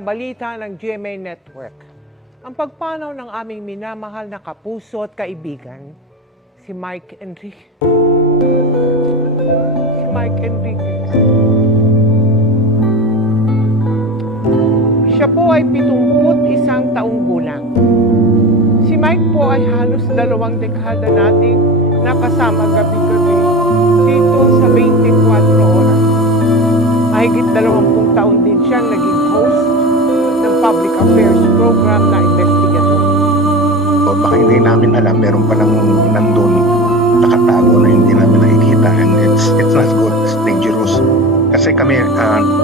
Balita ng GMA Network. Ang pagpanaw ng aming minamahal na kapuso at kaibigan, si Mike Enriquez. Siya po ay 71 taong gulang. Si Mike po ay halos 2 dekada nating nakasama gabi-gabi dito sa 24 oras. Mahigit 20 taon din siyang naging host ng public affairs program na investigador. O baka hindi namin alam, meron palang nandun nakatago na hindi namin nakikita, and it's not good, it's dangerous. Kasi kami,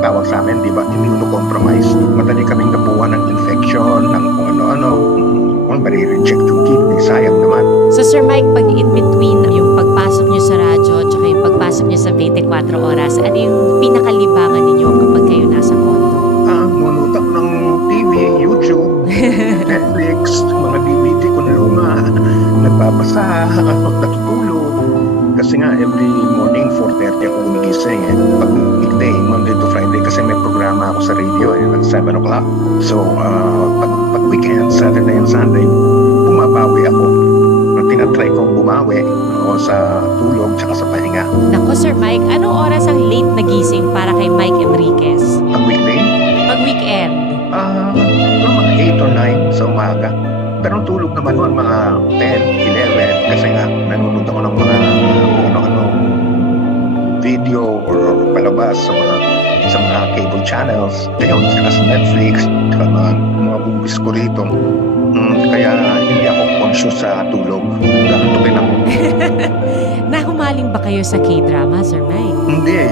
tawag sa amin, di ba, immunocompromised. Madali kaming nabuha ng infection, ng kung ano-ano. Kung bari-reject yung kidney, sayang naman. So Sir Mike, pag in between yung pagpasok niyo sa radyo at saka yung pagpasok niyo sa 24 oras, ano yung pinakalibangan ninyo kapag kayo nasa kondo? Nanonood ako ng TV, YouTube, Netflix, mga DVD ko na luma, nagbabasa, natutulog. Kasi nga, every morning, 4:30 ako gumigising. Pag weekday, Monday to Friday, kasi may programa ako sa radio at 7 o'clock. So, pag weekend, Saturday and Sunday, bumabawi ako. Tinatry kong bumawi sa tulog tsaka sa pahinga. Naku Sir Mike, anong oras ang late nagising para kay Mike Enriquez? Pag weekday, Pag weekend? mga 8 or 9 sa umaga. Pero tulog naman noon mga 10, 11 kasi nga nanonood ako ng mga ano video or palabas sa mga cable channels. Ngayon, saka sa Netflix, saka mga movies ko rito. Kaya hindi ako conscious sa tulog. Ganito rin ako. Nahumaling ba kayo sa K-drama, Sir Mike? Hindi.